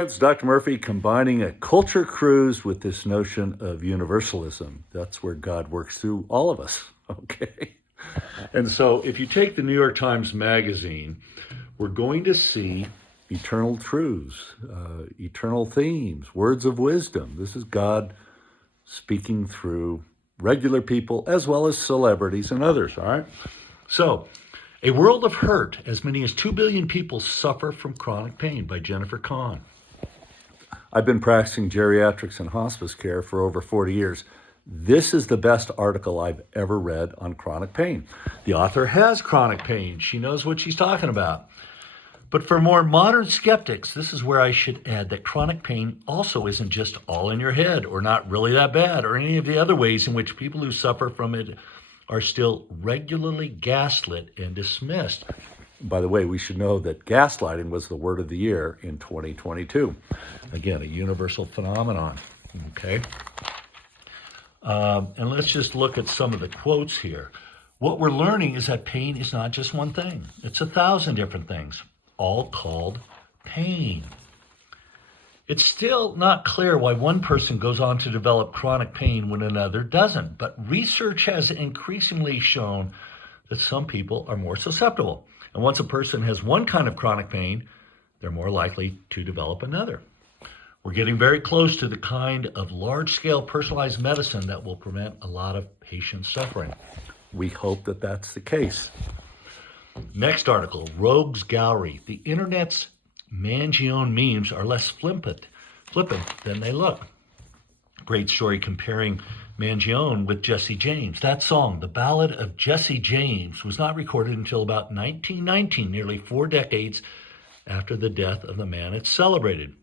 It's Dr. Murphy combining a culture cruise with this notion of universalism. That's where God works through all of us, okay? And so if you take the New York Times Magazine, we're going to see eternal truths, eternal themes, words of wisdom. This is God speaking through regular people as well as celebrities and others, all right? So, A World of Hurt, as many as 2 billion people suffer from chronic pain by Jennifer Kahn. I've been practicing geriatrics and hospice care for over 40 years. This is the best article I've ever read on chronic pain. The author has chronic pain. She knows what she's talking about. But for more modern skeptics, this is where I should add that chronic pain also isn't just all in your head or not really that bad or any of the other ways in which people who suffer from it are still regularly gaslit and dismissed. By the way, we should know that gaslighting was the word of the year in 2022. Again, a universal phenomenon, okay? And let's just look at some of the quotes here. What we're learning is that pain is not just one thing. It's 1,000 different things, all called pain. It's still not clear why one person goes on to develop chronic pain when another doesn't, but research has increasingly shown that some people are more susceptible. And once a person has one kind of chronic pain, they're more likely to develop another. We're getting very close to the kind of large-scale personalized medicine that will prevent a lot of patient suffering. We hope that that's the case. Next article, Rogues Gallery. The internet's Mangione memes are less flippant than they look. Great story comparing Mangione with Jesse James. That song, The Ballad of Jesse James, was not recorded until about 1919, nearly 4 decades after the death of the man it celebrated.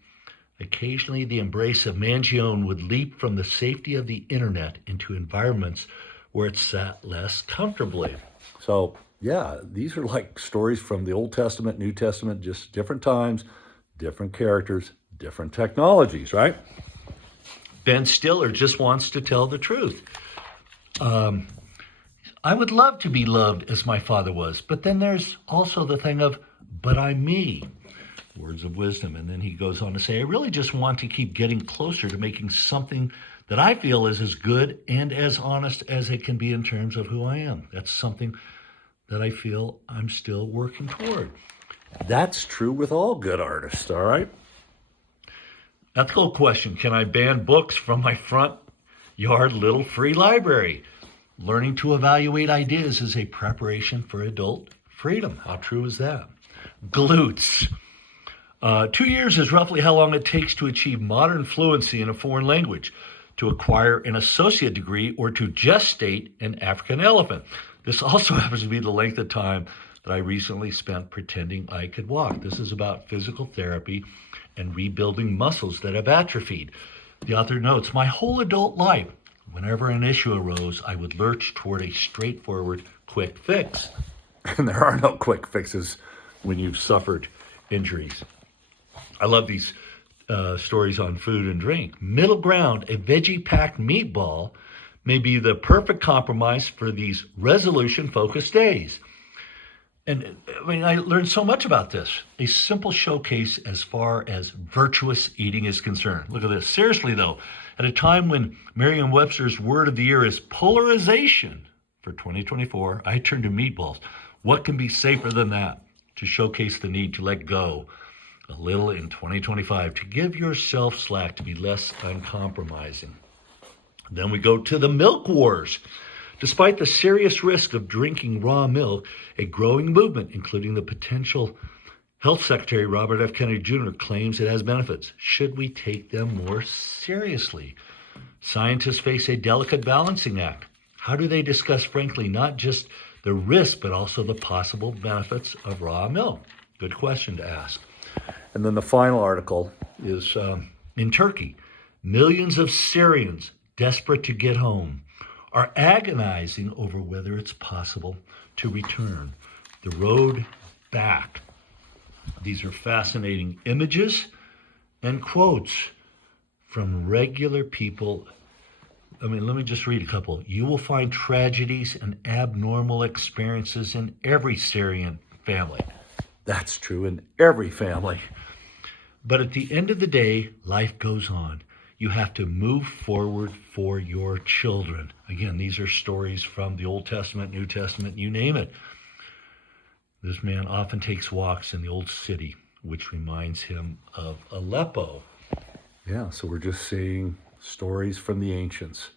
Occasionally, the embrace of Mangione would leap from the safety of the internet into environments where it sat less comfortably. So, yeah, these are like stories from the Old Testament, New Testament, just different times, different characters, different technologies, right? Ben Stiller just wants to tell the truth. I would love to be loved as my father was, but then there's also the thing of, but I'm me. Words of wisdom. And then he goes on to say, I really just want to keep getting closer to making something that I feel is as good and as honest as it can be in terms of who I am. That's something that I feel I'm still working toward. That's true with all good artists, all right? Ethical question, can I ban books from my front yard little free library? Learning to evaluate ideas is a preparation for adult freedom. How true is that? Glutes. 2 years is roughly how long it takes to achieve modern fluency in a foreign language, to acquire an associate degree, or to gestate an African elephant. This also happens to be the length of time that I recently spent pretending I could walk. This is about physical therapy and rebuilding muscles that have atrophied. The author notes, my whole adult life, whenever an issue arose, I would lurch toward a straightforward quick fix. And there are no quick fixes when you've suffered injuries. I love these stories on food and drink. Middle ground, a veggie-packed meatball may be the perfect compromise for these resolution-focused days. And I mean, I learned so much about this. A simple showcase as far as virtuous eating is concerned. Look at this. Seriously, though, at a time when Merriam-Webster's word of the year is polarization for 2024, I turn to meatballs. What can be safer than that to showcase the need to let go a little in 2025, to give yourself slack, to be less uncompromising? Then we go to the milk wars. Despite the serious risk of drinking raw milk, a growing movement, including the potential Health Secretary Robert F. Kennedy Jr., claims it has benefits. Should we take them more seriously? Scientists face a delicate balancing act. How do they discuss, frankly, not just the risk, but also the possible benefits of raw milk? Good question to ask. And then the final article is in Turkey. Millions of Syrians desperate to get home are agonizing over whether it's possible to return. The road back. These are fascinating images and quotes from regular people. I mean, let me just read a couple. You will find tragedies and abnormal experiences in every Syrian family. That's true in every family. But at the end of the day, life goes on. You have to move forward for your children. Again, these are stories from the Old Testament, New Testament, you name it. This man often takes walks in the old city, which reminds him of Aleppo. Yeah, so we're just seeing stories from the ancients,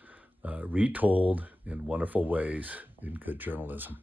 retold in wonderful ways in good journalism.